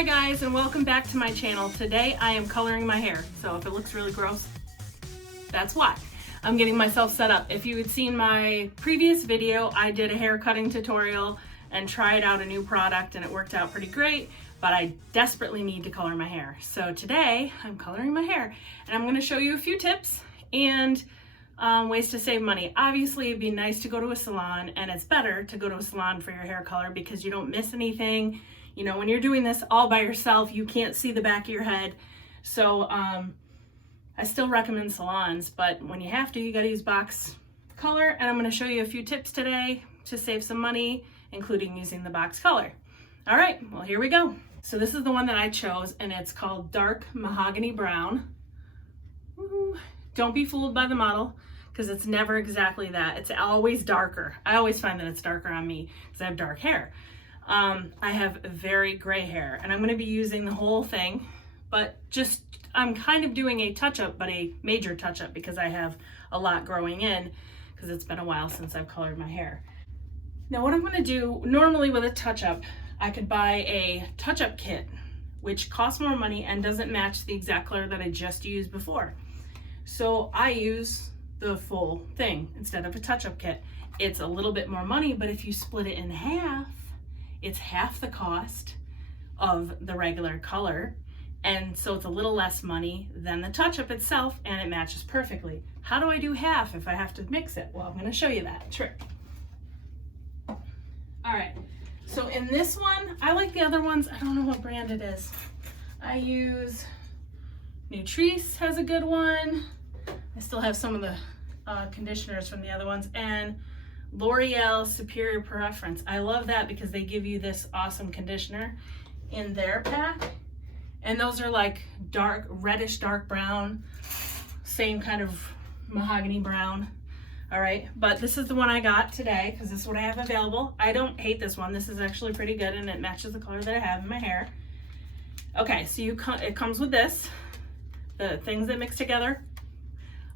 Hi guys, and welcome back to my channel. Today I am coloring my hair, so if it looks really gross, that's why. I'm getting myself set up. If you had seen my previous video, I did a hair cutting tutorial and tried out a new product and it worked out pretty great, but I desperately need to color my hair. So today I'm coloring my hair and I'm gonna show you a few tips and ways to save money. Obviously, it'd be nice to go to a salon, and it's better to go to a salon for your hair color because you don't miss anything. You know, when you're doing this all by yourself, you can't see the back of your head. So I still recommend salons, but when you have to, you gotta use box color, and I'm gonna show you a few tips today to save some money, including using the box color. All right, well, here we go. So this is the one that I chose, and it's called Dark Mahogany Brown. Woo-hoo. Don't be fooled by the model, because it's never exactly that. It's always darker. I always find that it's darker on me because I have dark hair. I have very gray hair, and I'm going to be using the whole thing, but just I'm kind of doing a touch-up, but a major touch-up because I have a lot growing in because it's been a while since I've colored my hair. Now what I'm going to do, normally with a touch-up, I could buy a touch-up kit, which costs more money and doesn't match the exact color that I just used before. So I use the full thing instead of a touch-up kit. It's a little bit more money, but if you split it in half, it's half the cost of the regular color. And so it's a little less money than the touch-up itself, and it matches perfectly. How do I do half if I have to mix it? Well, I'm gonna show you that trick. All right, so in this one, I like the other ones. I don't know what brand it is. I use Nutrice has a good one. I still have some of the conditioners from the other ones, and L'Oreal Superior Preference. I love that because they give you this awesome conditioner in their pack, and those are like dark, reddish dark brown, same kind of mahogany brown. All right, but this is the one I got today because this is what I have available. I don't hate this one. This is actually pretty good, and it matches the color that I have in my hair. Okay, so it comes with this, the things that mix together.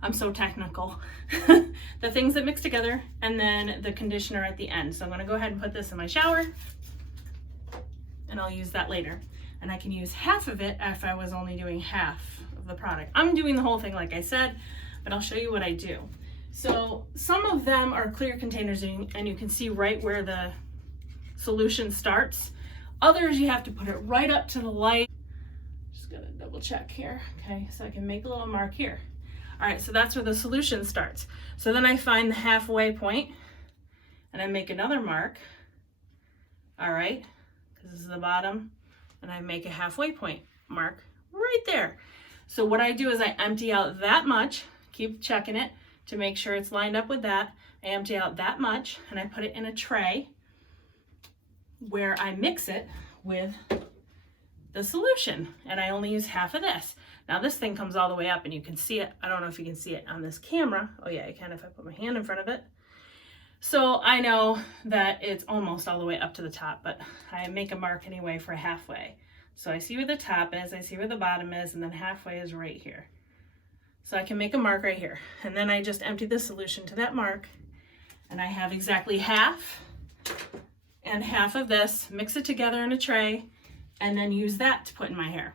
I'm so technical. The things that mix together, and then the conditioner at the end. So I'm gonna go ahead and put this in my shower, and I'll use that later. And I can use half of it if I was only doing half of the product. I'm doing the whole thing like I said, but I'll show you what I do. So some of them are clear containers, and you can see right where the solution starts. Others you have to put it right up to the light. Just gonna double check here. Okay, so I can make a little mark here. All right, so that's where the solution starts. So then I find the halfway point and I make another mark. All right, because this is the bottom, and I make a halfway point mark right there. So what I do is I empty out that much, keep checking it to make sure it's lined up with that. I empty out that much and I put it in a tray where I mix it with the solution, and I only use half of this. Now this thing comes all the way up and you can see it. I don't know if you can see it on this camera. Oh yeah, I can if I put my hand in front of it. So I know that it's almost all the way up to the top, but I make a mark anyway for halfway. So I see where the top is, I see where the bottom is, and then halfway is right here. So I can make a mark right here. And then I just empty the solution to that mark, and I have exactly half and half of this, mix it together in a tray, and then use that to put in my hair.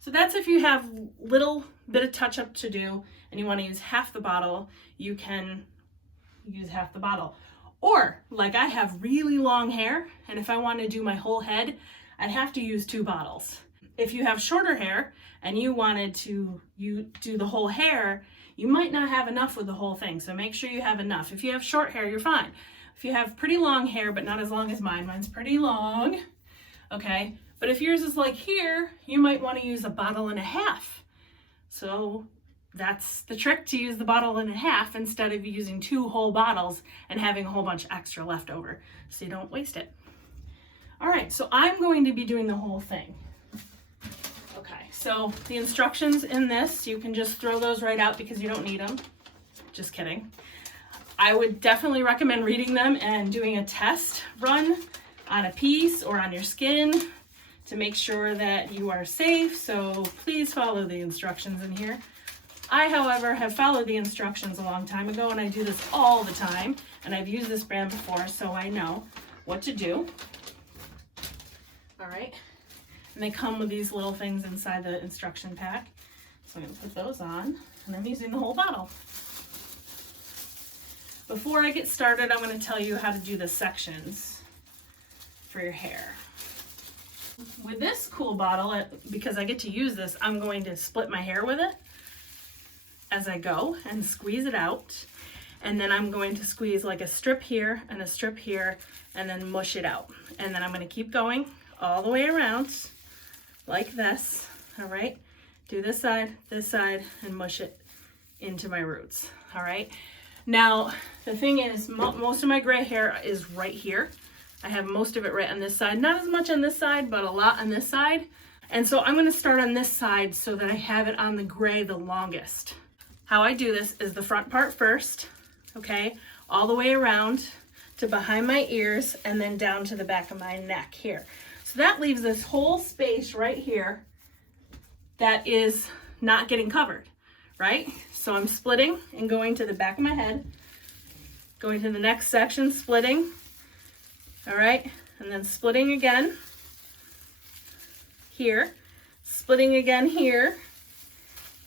So that's if you have little bit of touch up to do and you want to use half the bottle, you can use half the bottle. Or like I have really long hair, and if I want to do my whole head, I'd have to use 2 bottles. If you have shorter hair and you wanted to do the whole hair, you might not have enough with the whole thing. So make sure you have enough. If you have short hair, you're fine. If you have pretty long hair, but not as long as mine, mine's pretty long, okay? But if yours is like here, you might want to use 1.5 bottles. So that's the trick, to use the 1.5 bottles instead of using 2 whole bottles and having a whole bunch extra left over, so you don't waste it. All right, so I'm going to be doing the whole thing. Okay, so the instructions in this, you can just throw those right out because you don't need them. Just kidding. I would definitely recommend reading them and doing a test run on a piece or on your skin to make sure that you are safe. So please follow the instructions in here. I, however, have followed the instructions a long time ago, and I do this all the time, and I've used this brand before, so I know what to do. All right, And they come with these little things inside the instruction pack. So I'm gonna put those on, and I'm using the whole bottle. Before I get started, I'm gonna tell you how to do the sections for your hair. With this cool bottle, because I get to use this, I'm going to split my hair with it as I go and squeeze it out. And then I'm going to squeeze like a strip here and a strip here and then mush it out. And then I'm gonna keep going all the way around like this, all right? Do this side, and mush it into my roots, all right? Now, the thing is, most of my gray hair is right here. I have most of it right on this side. Not as much on this side, but a lot on this side. And so I'm gonna start on this side so that I have it on the gray the longest. How I do this is the front part first, okay? All the way around to behind my ears and then down to the back of my neck here. So that leaves this whole space right here that is not getting covered, right? So I'm splitting and going to the back of my head, going to the next section, splitting, all right? And then splitting again here, splitting again here,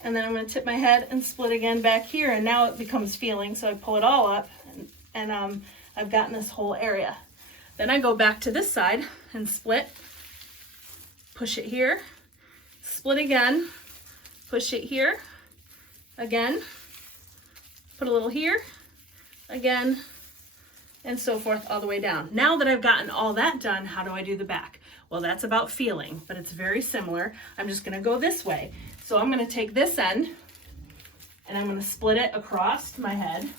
and then I'm gonna tip my head and split again back here, and now it becomes feeling, so I pull it all up, and I've gotten this whole area. Then I go back to this side and split, push it here, split again, push it here, again, put a little here, again, and so forth all the way down. Now that I've gotten all that done, how do I do the back? Well, that's about feeling, but it's very similar. I'm just gonna go this way. So I'm gonna take this end and I'm gonna split it across my head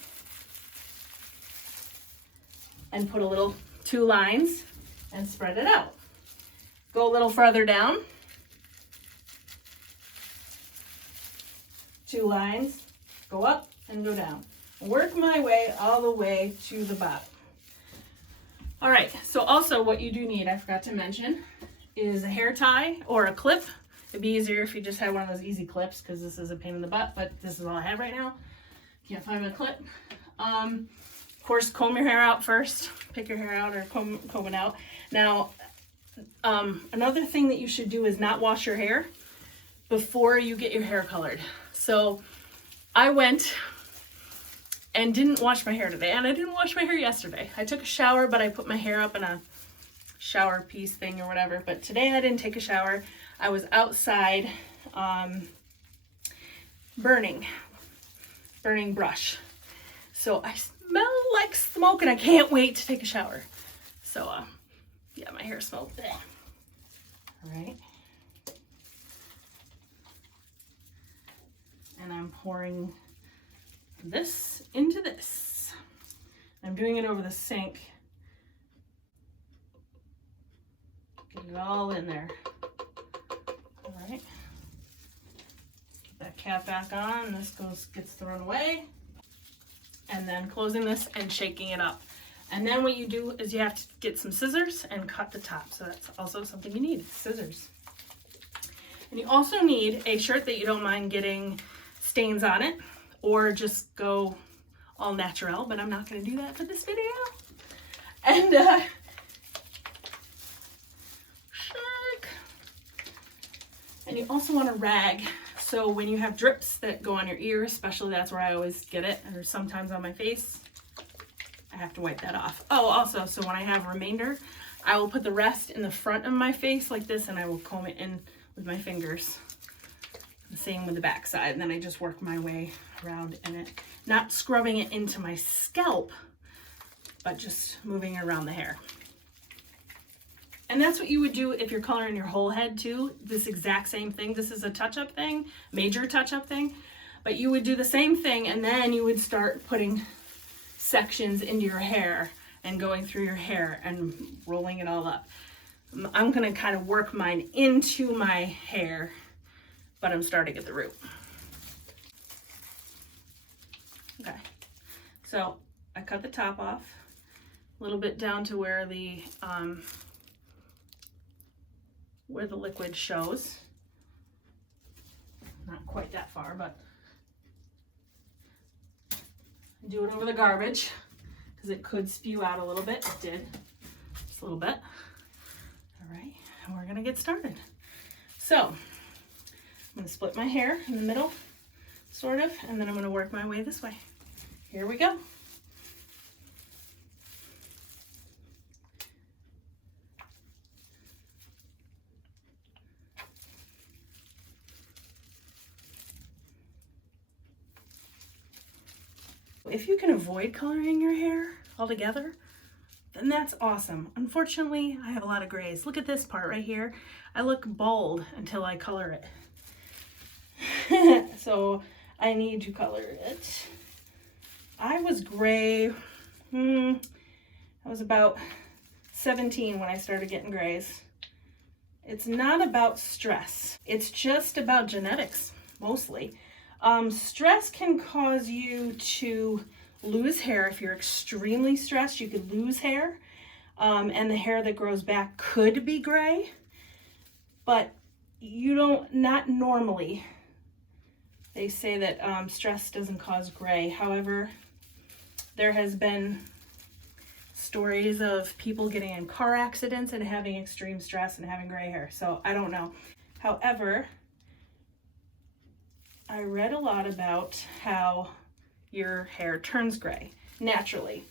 and put a little 2 lines and spread it out. Go a little further down. 2 lines, go up and go down. Work my way all the way to the bottom. All right, so also what you do need, I forgot to mention, is a hair tie or a clip. It'd be easier if you just had one of those easy clips, because this is a pain in the butt, but this is all I have right now. Can't find my clip. Of course, comb your hair out first. Pick your hair out or comb it out. Now, another thing that you should do is not wash your hair before you get your hair colored. So I went and didn't wash my hair today, and I didn't wash my hair yesterday. I took a shower, but I put my hair up in a shower piece thing or whatever, but today I didn't take a shower. I was outside burning brush. So I smell like smoke and I can't wait to take a shower. So yeah, my hair smells bleh. All right. And I'm pouring this into this. I'm doing it over the sink. Get it all in there. All right. Get that cap back on. This gets thrown away. And then closing this and shaking it up. And then what you do is you have to get some scissors and cut the top. So that's also something you need, scissors. And you also need a shirt that you don't mind getting stains on it, or just go all natural, but I'm not gonna do that for this video. And shark. And you also want a rag. So when you have drips that go on your ear, especially, that's where I always get it, or sometimes on my face, I have to wipe that off. Oh, also, so when I have remainder, I will put the rest in the front of my face like this, and I will comb it in with my fingers. The same with the back side, and then I just work my way around in it. Not scrubbing it into my scalp, but just moving around the hair. And that's what you would do if you're coloring your whole head too. This exact same thing. This is a touch-up thing, major touch-up thing. But you would do the same thing, and then you would start putting sections into your hair and going through your hair and rolling it all up. I'm gonna kind of work mine into my hair, but I'm starting at the root. Okay, so I cut the top off a little bit down to where the liquid shows. Not quite that far, but do it over the garbage because it could spew out a little bit. It did, just a little bit. All right, and we're gonna get started. So I'm going to split my hair in the middle, sort of, and then I'm going to work my way this way. Here we go. If you can avoid coloring your hair altogether, then that's awesome. Unfortunately, I have a lot of grays. Look at this part right here. I look bald until I color it. So I need to color it. I was gray, I was about 17 when I started getting grays. It's not about stress. It's just about genetics, mostly. Stress can cause you to lose hair. If you're extremely stressed, you could lose hair. And the hair that grows back could be gray, but not normally. They say that stress doesn't cause gray. However, there has been stories of people getting in car accidents and having extreme stress and having gray hair. So I don't know. However, I read a lot about how your hair turns gray naturally.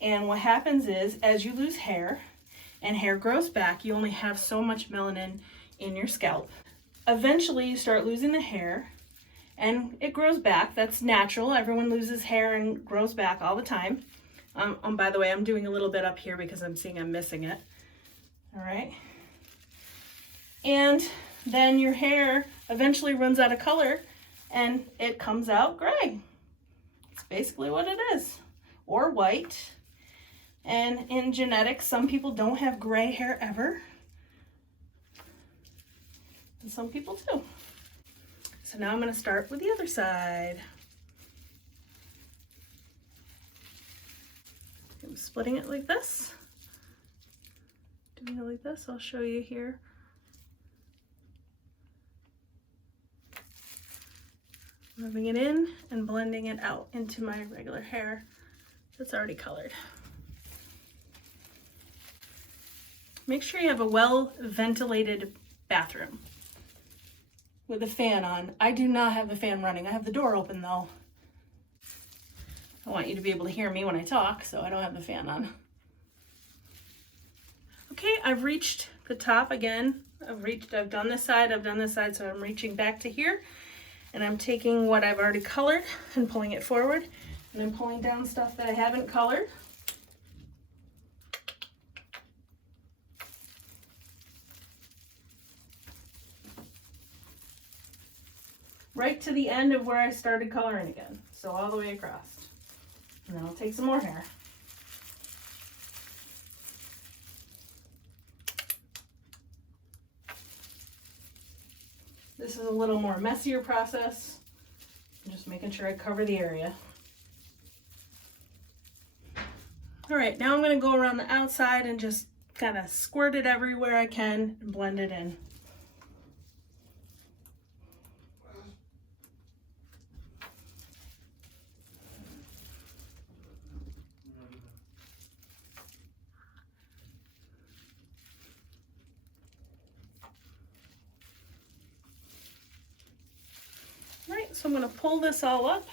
And what happens is, as you lose hair and hair grows back, you only have so much melanin in your scalp. Eventually you start losing the hair and it grows back. That's natural. Everyone loses hair and grows back all the time. By the way, I'm doing a little bit up here because I'm seeing I'm missing it. All right. And then your hair eventually runs out of color and it comes out gray. It's basically what it is, or white. And in genetics, some people don't have gray hair ever, and some people do. So now I'm going to start with the other side. I'm splitting it like this. Doing it like this, I'll show you here. Rubbing it in and blending it out into my regular hair that's already colored. Make sure you have a well-ventilated bathroom with a fan on. I do not have the fan running. I have the door open though. I want you to be able to hear me when I talk, so I don't have the fan on. Okay, I've reached the top again. I've done this side, so I'm reaching back to here. And I'm taking what I've already colored and pulling it forward. And I'm pulling down stuff that I haven't colored. Right to the end of where I started coloring again. So all the way across. And then I'll take some more hair. This is a little more messier process. I'm just making sure I cover the area. All right, now I'm going to go around the outside and just kind of squirt it everywhere I can and blend it in. Right, so I'm going to pull this all up,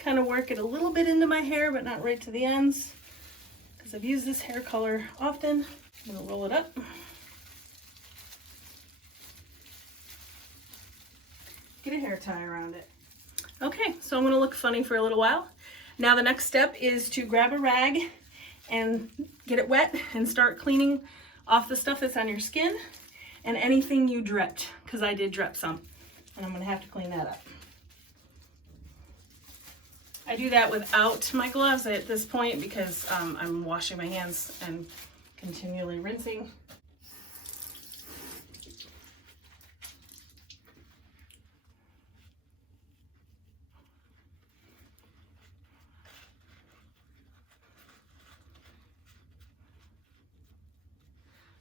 kind of work it a little bit into my hair, but not right to the ends, because I've used this hair color often. I'm going to roll it up. Get a hair tie around it. Okay, so I'm going to look funny for a little while. Now the next step is to grab a rag and get it wet and start cleaning off the stuff that's on your skin and anything you dripped, because I did drip some, and I'm going to have to clean that up. I do that without my gloves at this point because I'm washing my hands and continually rinsing.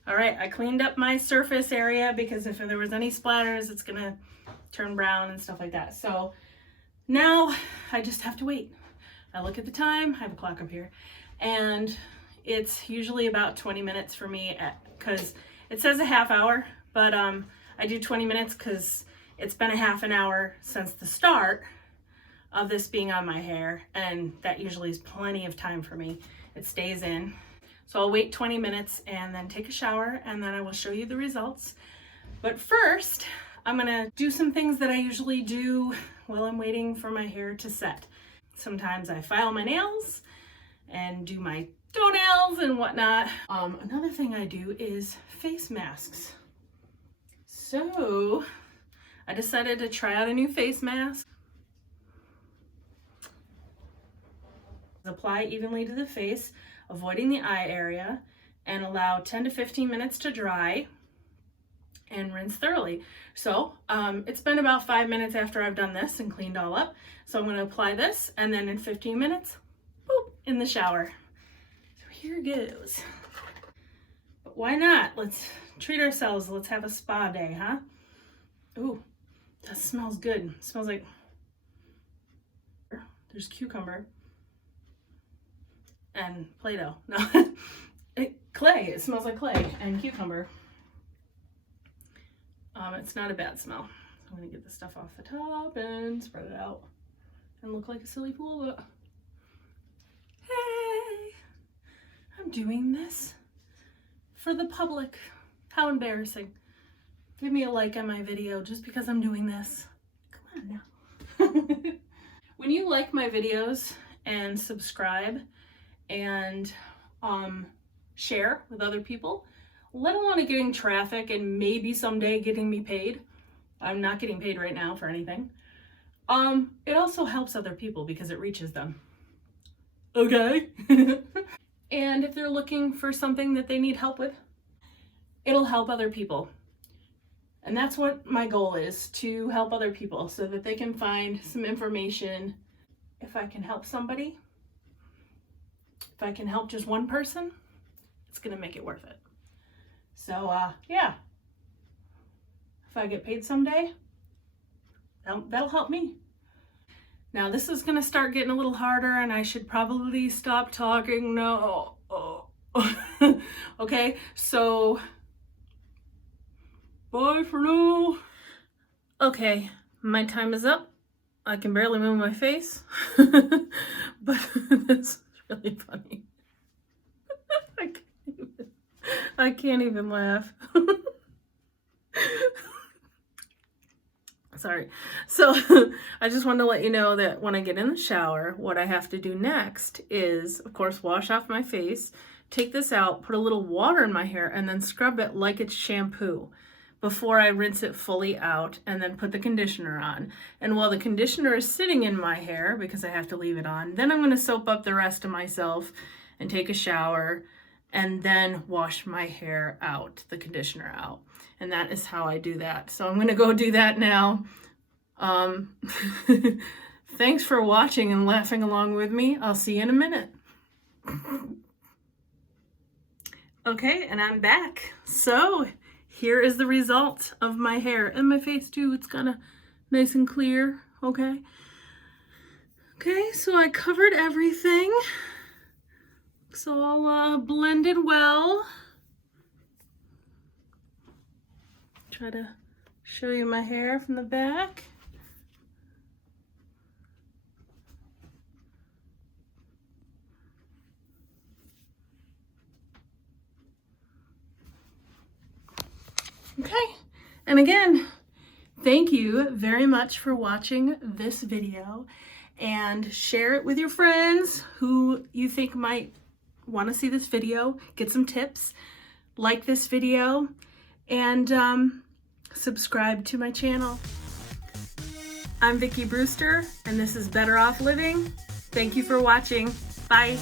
All right, I cleaned up my surface area because if there was any splatters, it's gonna turn brown and stuff like that. So now I just have to wait. I look at the time, I have a clock up here, and it's usually about 20 minutes for me because it says a half hour, but I do 20 minutes because it's been a half an hour since the start of this being on my hair, and that usually is plenty of time for me. It stays in. So I'll wait 20 minutes and then take a shower, and then I will show you the results. But first, I'm gonna do some things that I usually do while I'm waiting for my hair to set. Sometimes I file my nails and do my toenails and whatnot. Another thing I do is face masks. So I decided to try out a new face mask. Apply evenly to the face, avoiding the eye area, and allow 10 to 15 minutes to dry and rinse thoroughly. So it's been about 5 minutes after I've done this and cleaned all up. So I'm going to apply this, and then in 15 minutes, boop, in the shower. So here goes. But why not? Let's treat ourselves. Let's have a spa day, huh? Ooh, that smells good. It smells like, there's cucumber and Play-Doh. No, clay. It smells like clay and cucumber. It's not a bad smell. So I'm gonna get the stuff off the top and spread it out and look like a silly fool, but hey, I'm doing this for the public. How embarrassing. Give me a like on my video just because I'm doing this. Come on now. When you like my videos and subscribe and share with other people, let alone getting traffic and maybe someday getting me paid. I'm not getting paid right now for anything. It also helps other people because it reaches them. Okay? And if they're looking for something that they need help with, it'll help other people. And that's what my goal is, to help other people so that they can find some information. If I can help somebody, if I can help just one person, it's gonna make it worth it. So yeah, if I get paid someday, that'll help me. Now this is gonna start getting a little harder, and I should probably stop talking now. Okay, so bye for now. Okay, my time is up. I can barely move my face, but this is really funny. I can't even laugh. Sorry. So I just wanted to let you know that when I get in the shower, what I have to do next is, of course, wash off my face, take this out, put a little water in my hair, and then scrub it like it's shampoo before I rinse it fully out, and then put the conditioner on. And while the conditioner is sitting in my hair, because I have to leave it on, then I'm going to soap up the rest of myself and take a shower, and then wash my hair out, the conditioner out. And that is how I do that. So I'm gonna go do that now. Thanks for watching and laughing along with me. I'll see you in a minute. Okay, and I'm back. So here is the result of my hair and my face too. It's kind of nice and clear, okay? Okay, so I covered everything. It's all blended well. Try to show you my hair from the back. Okay, and again, thank you very much for watching this video, and share it with your friends who you think might want to see this video, get some tips, like this video, and subscribe to my channel. I'm Vicki Brewster, and this is Better Off Living. Thank you for watching. Bye.